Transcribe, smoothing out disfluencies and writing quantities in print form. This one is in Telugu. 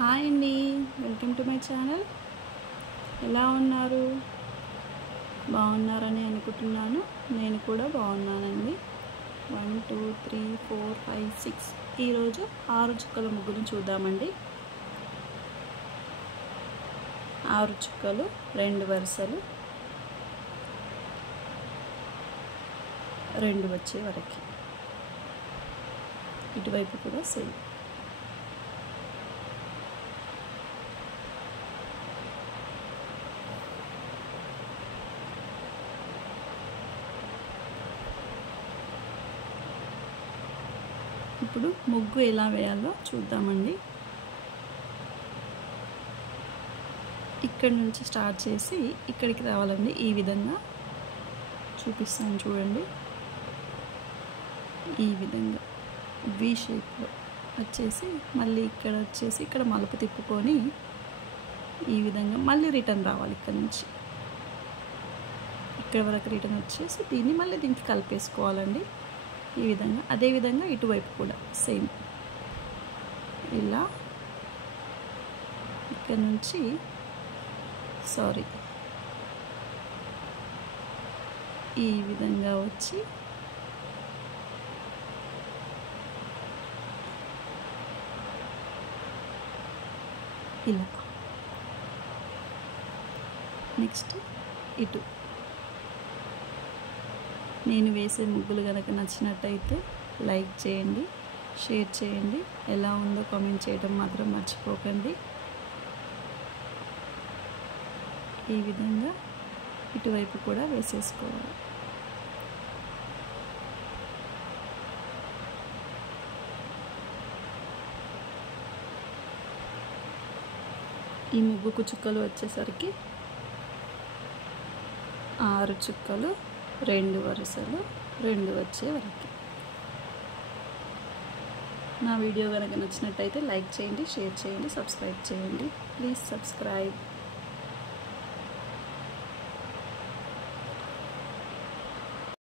హాయ్ అండి, వెల్కమ్ టు మై ఛానల్. ఎలా ఉన్నారు? బాగున్నారని అనుకుంటున్నాను. నేను కూడా బాగున్నానండి. 1 2 3 4 5 6 ఈరోజు 6 చుక్కల ముగ్గును చూద్దామండి. 6 చుక్కలు, 2 వరుసలు, 2 వచ్చే వరకు. ఇటువైపు కూడా సేమ్. ఇప్పుడు ముగ్గు ఎలా వేయాలో చూద్దామండి. ఇక్కడ నుంచి స్టార్ట్ చేసి ఇక్కడికి రావాలండి. ఈ విధంగా చూపిస్తాను చూడండి. ఈ విధంగా వి షేప్లో వచ్చేసి మళ్ళీ ఇక్కడ వచ్చేసి ఇక్కడ మలుపు తిప్పుకొని ఈ విధంగా మళ్ళీ రిటర్న్ రావాలి. ఇక్కడ నుంచి ఇక్కడ వరకు రిటర్న్ వచ్చేసి దీన్ని మళ్ళీ దీనికి కలిపేసుకోవాలండి. ఈ విధంగా అదేవిధంగా ఇటువైపు కూడా సేమ్ ఇలా ఇక్కడ నుంచి ఈ విధంగా వచ్చి ఇలా నెక్స్ట్ ఇటు. నేను వేసే ముగ్గులు కనుక నచ్చినట్టయితే లైక్ చేయండి, షేర్ చేయండి. ఎలా ఉందో కామెంట్ చేయడం మాత్రం మర్చిపోకండి. ఈ విధంగా ఇటువైపు కూడా వేసేసుకోవాలి. ఈ ముగ్గుకు చుక్కలు వచ్చేసరికి 6 చుక్కలు, 2 వరుసలు, 2 వచ్చే వరకు. నా వీడియో కనుక నచ్చినట్టయితే లైక్ చేయండి, షేర్ చేయండి, సబ్స్క్రైబ్ చేయండి. Please subscribe.